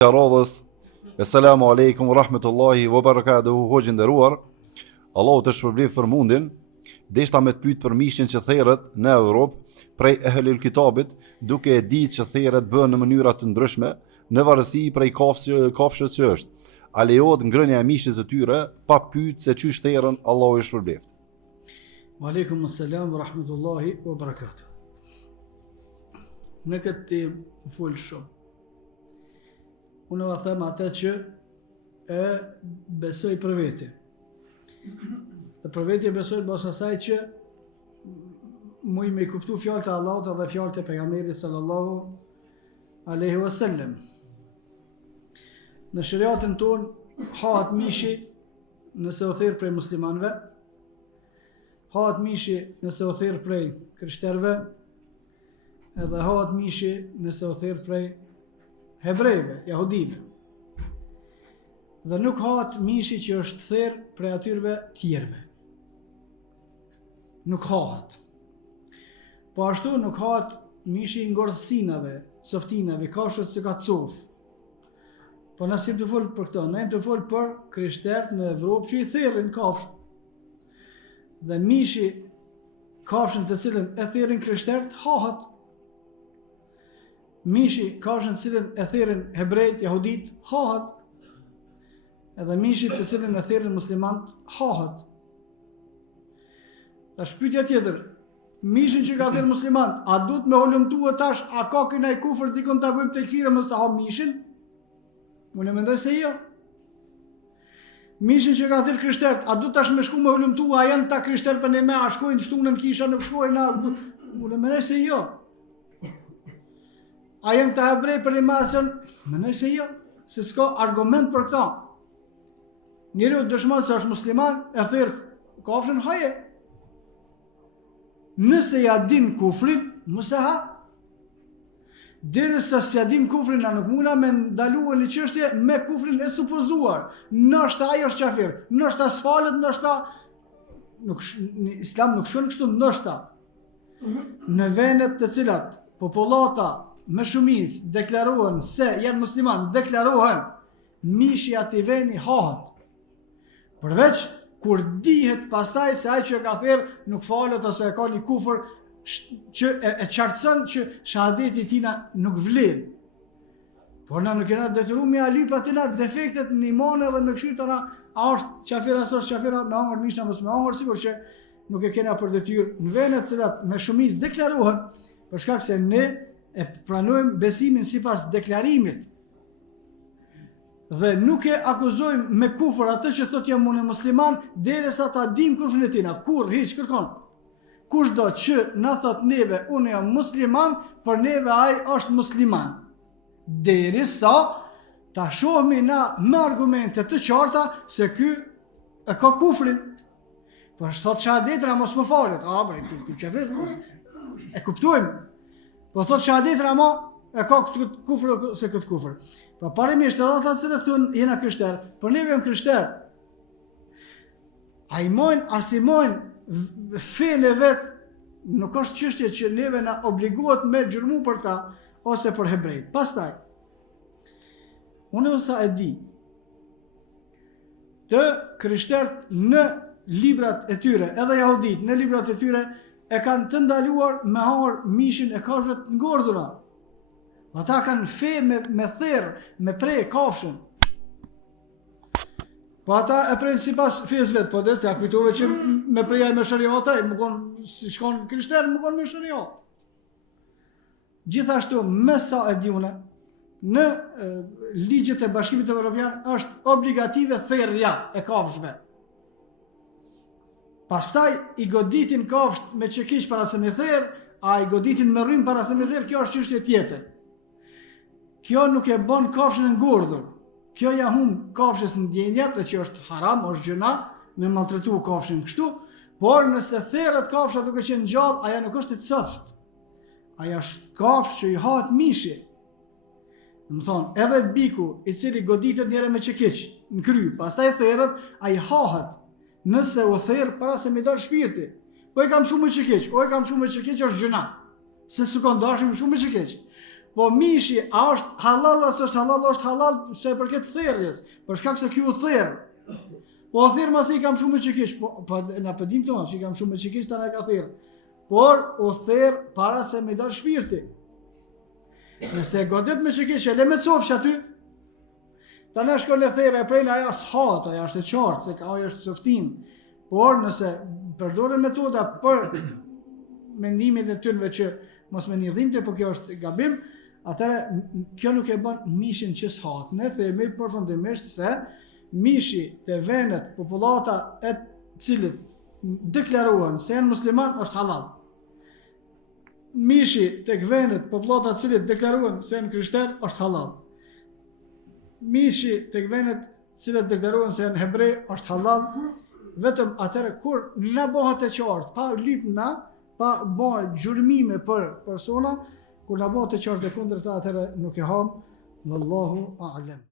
Radhës. Assalamu alaikum wa rahmetullahi wa barakatuhu. Hoxhë nderuar, Allahu të shpërblet për mundin. Deshta me të pyet për mishin që therrët në Evropë prej ehlil kitabit, duke e ditë që therrët bëhen në mënyra të ndryshme, në varësi prej kafshës që është. A lejohet ngrënia e mishit të tyre pa pyet se çysh therrën, Allahu i shpërblet. Wa alaikum assalam wa rahmetullahi wa barakatuh. Në këtë tim fol shumë. Unë va them atë që e besoj për vete. Dhe për vete besoj bas asaj që muj me kuptu fjallët e Allahut dhe fjallët e pejgamberit sallallahu alaihi wasallam. Në shariatin tonë hahet mishi nëse u therr prej muslimanëve, hahet mishi nëse u therr prej krishterëve, edhe hahet mishi nëse u therr prej hebrejve, jahudive. Dhe nuk hahet mishi që është therr prej atyre tjerëve. Nuk hahet. Po ashtu nuk hahet mishi i ngordhësinave, softinave, kafshës që ka cof. Po na sim të fol për këto, na jam të fol për krishterët në Evropë që i therrin kafshë. Dhe mishi kafshën të cilën e therrin krishterët hahet. Mishi kafshën të cilën e therrin hebrejt, jahudit, hahet. Edhe mishi të cilën e therrin muslimanët hahet. Tash pyetja tjetër, mishin që ka therr muslimanët, a duhet me holumtua tash, a ka kënaj kufër dikon ta bëjmë tekfire mos ta ha mishin? Unë mendoj se jo. Mishin që ka therr krishterët, a duhet tash me shku me holumtua, a janë ta krishterë për ne me, a shkojnë shtunën kisha, nuk shkojnë, unë mendoj se jo. A jem të hebrej për një masën? Mendoj se jo, se s'ka argument për këta. Njeriu dëshmon se është musliman, e therr kafshën, haje. Nëse ja din kufrin, mos e ha. Derisa s'ja din kufrin, na nuk muna me ndaluar një çështje me kufrin e supozuar. Ndoshta ai është kafir, ndoshta s'falet, ndoshta Islam nuk shkon kështu, ndoshta. Në vendet të cilat popullata me shumicë deklarohen se janë musliman, deklarohen, mishi ati veni hahet. Përveç kur dihet pastaj se ai që e ka therr nuk falet ose e ka një kufër që e qartëson që shahadeti tina nuk vlen. Por na nuk kena detyruar me alyp atina defektet në iman edhe me këshirtana, a është qafira, a është qafira, me hangër mishna, mos me hangër, sigur që nuk e kena për detyrë në vendet cilat me shumicë deklarohen, për shkak se ne e pranojmë besimin sipas deklarimit. Dhe nuk e akuzojmë me kufër atë që thot jam unë musliman, derisa ta dim kufrin e tina. Kur hiç kërkon. Kushdo që na thot neve unë jam musliman, për neve ai është musliman. Derisa ta shohmi na me argumente të qarta se ky e ka kufrin. Po thot shahadetra mos më falet. Po çfarë mos? E kuptojmë. Po thot shahadetra ma e ka këtë kufër ose këtë kufër. Pa parimisht edhe ata që thonë jena krishter, për neve jam krishter. A i mojnë, as i mojnë fenë e vetë, nuk është çështje që neve na obligohet me gjurmu për ta, ose për hebrejt. Pastaj, unë sa e di, të krishterët në librat e tyre, edhe jahudit në librat e tyre, e kanë të ndaluar me hangër mishin e kafshëve të ngordhura. Ata kanë fe me therr, me prej kafshën. Po ata e prejnë sipas fesë vet, po ja kujtove që me preja me shariata, më konë si shkon krishter, më konë me shariat. Gjithashtu, me sa e di une, në ligjet e Bashkimit Evropian është obligative therrja e kafshëve. Pastaj i goditin kafshët me çekiç para se me therr, a i goditin me rrym para se me therr, kjo është çështje tjetër. Kjo nuk e bën kafshën e ngordhur. Kjo ja humb kafshës ndjenjat, që është haram, është gjëna, me maltretu kafshën kështu, por nëse therrët kafsha duke qenë gjallë, aja nuk është e coftë. Aja është kafshë që i hahet mishi. Më thonë, edhe biku i cili goditet njëre me çekiç në kry, pastaj therrët, ai hahet. Nëse u therr para se mi dal shpirti. Po e kam shumë me çekiç, o e kam shumë me çekiç është gjëna. Se s'u ka dashur shumë me çekiç. Po mishi, a është halal ose është halal? Është halal se përket therrjes, për shkak se ky u therr. Po u therr masi kam shumë që kish, po na pëdim tonë, që kam shumë që kish tani ka therr. Por u therr para se me dal shpirti. Nëse godet me që kish, le me cofsh aty. Tani shkon e therr e prej ajo s'hat, ajo është e qartë se ka ajo është softim. Por nëse përdoren metoda për mendimin e tyre që mos me një dhimbje, po kjo është gabim, atëherë kjo nuk e bën mishin që s'hat. Ne themi përfundimisht se mishi të venet popullata e cilët deklarohen se janë musliman është halal. Mishi tek venet popullata të cilët deklarohen se janë krishterë është halal. Mishi tek venet të cilët deklarohen se janë hebrej është halal. Vetëm atëherë kur na bëhet e qartë, pa lyp na, pa bëhet gjurmime për persona, kur na bëhet e qartë e kundërta, atëherë nuk e ham. Wallahu a'lam.